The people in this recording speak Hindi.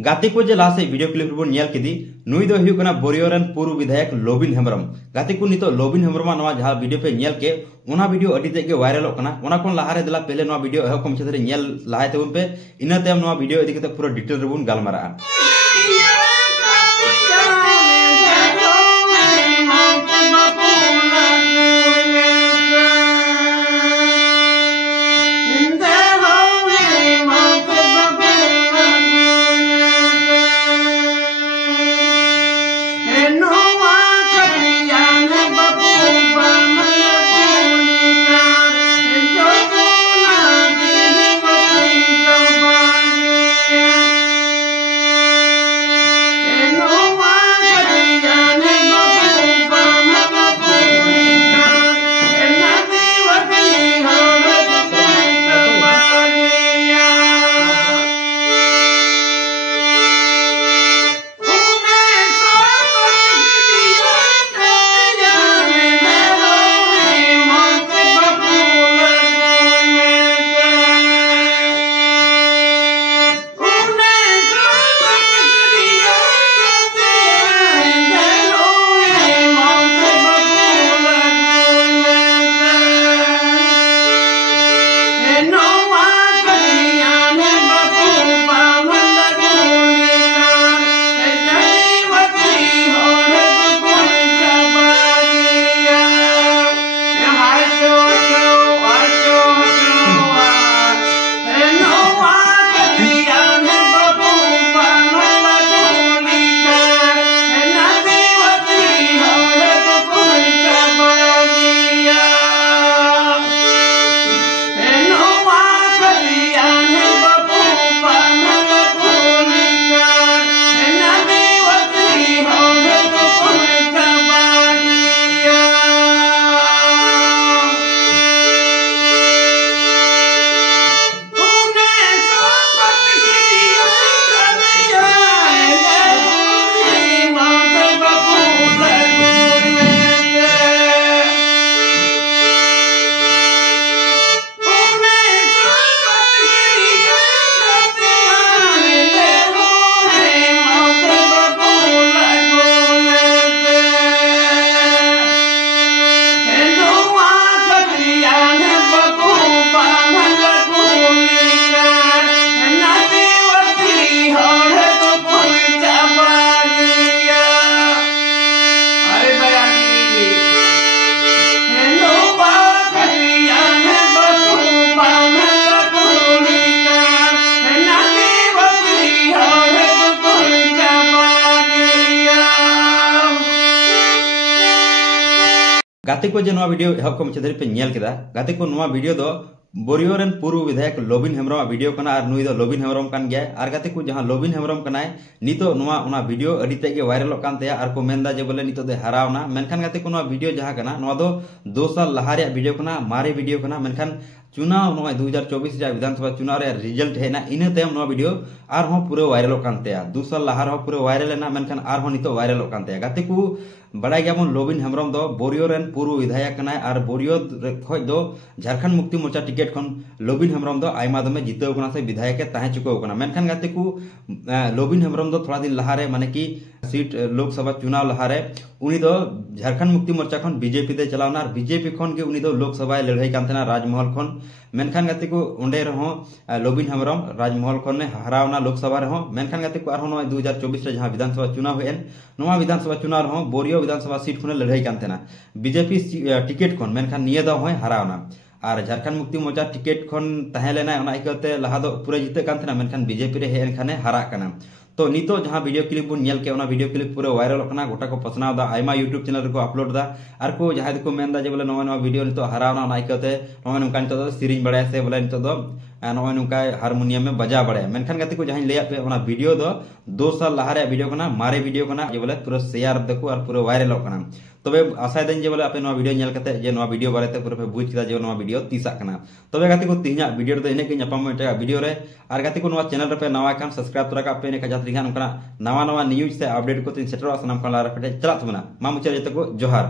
गाते को जे लासे वीडियो क्लिप बन नेल केदी नुई दो हुयु कना बोरियोरन पूर्व विधायक लोबिन हेम्ब्रम गाते को नितो लोबिन हेम्ब्रम नवा जहां वीडियो पे नेल के ओना वीडियो अडी तेगे वायरल कना ओना कोन लाहारे दला पहले नवा वीडियो एहो कम छेदरे नेल लाहे तेबुन पे इना तेम नवा वीडियो इदी कते पूरा डिटेल रेबुन गालमारा गाते को जे नवा वीडियो एहब को मुचादरी पे नेल केदा गाते को नवा वीडियो दो बोरियोरन पूर्व विधायक लोबिन हेम्ब्रम वीडियो कना और नुई दो लोबिन हेम्ब्रम कान गया और गाते को जहां लोबिन हेम्ब्रम कनाय नितो नवा ओना वीडियो अडी तेगे वायरल कान तया और को मेनदा जे बोले नितो दे हरावना मेनखान गाते को नवा वीडियो जहां कना नवा दो 2 साल लहा रे वीडियो कना मारे वीडियो कना मेनखान चुनाव नवा 2024 रा विधानसभा चुनाव रे रिजल्ट हेना इने तयम नवा वीडियो आर हो पूरे वायरल कान तया 2 साल लहा रे पूरे वायरल ना मेनखान आर हो नितो वायरल कान तया गाते को बड़ाई गयाबन लोबिन हेम्ब्रम दो बोरियोरन पूर्व विधायक कनाय और बोरियो खय दो झारखंड मुक्ति मोर्चा टिकेट खन लोबिन हेम्ब्रम दो आयमा दमे जितेव कना से विधायक ताहे चुको कना मेनखान गाते को लोबिन हेम्ब्रम दो थोड़ा दिन लहारे माने की सीट लोकसभा चुनाव लहारे उनी दो झारखंड मुक्ति मोर्चा खन बीजेपी दे चलावना और बीजेपी खन के उनी दो लोकसभा लड़ाई कान थना राजमहल खन मेनखान गाते को ओंडे रहो लोबिन हेम्ब्रम राजमहल खन ने हरावना लोकसभा रहो मेनखान गाते को आरो 2024 रे जहां विधानसभा चुनाव हेन नवा विधानसभा चुनाव रहो बोरियो विधानसभा सीट खन लड़ाई कान थना बीजेपी टिकेट खन मेनखान निये दो होय हरावना और झारखंड मुक्ति मोर्चा टिकेट खन तहे लेना ओना इकते लहा दो पूरा जिते कान थना मेनखान बीजेपी रे हेन खाने हरा कना तो नितो जहां वीडियो क्लिप बन नेल के ओना वीडियो क्लिप पूरा वायरल कना गोटा को पसनाव दा आयमा यूट्यूब चैनल रे को अपलोड दा और को जहां को मेनदा जे बोले नवा नवा वीडियो नितो हरावना ओना इकते नवा नुका नितो दो सिरिंज बड़ाय से बोले नितो दो नवा नुका हारमोनियम में बजा बड़ाय मेनखान गाते को जहां लेया पे ओना वीडियो दो 2 साल लहा रे वीडियो कना मारे वीडियो कना जे बोले पूरा शेयर दको और पूरा वायरल कना तबे आशा दिन जे बोले आपे नवा वीडियो नेल कते जे नवा वीडियो बारे ते पूरा पे बुझ किदा जे नवा वीडियो तीसा कना तबे गाते को तिहिना वीडियो रे इने के न्यापाम एटा वीडियो रे और गाते को नवा चैनल रे पे नवा कान सब्सक्राइब तोरा का पे ने का जात रिगान कना नवा नवा न्यूज़ से अपडेट को तीन सेटर सनम कला रे पे चला तबना मा मुचा जते को जोहार।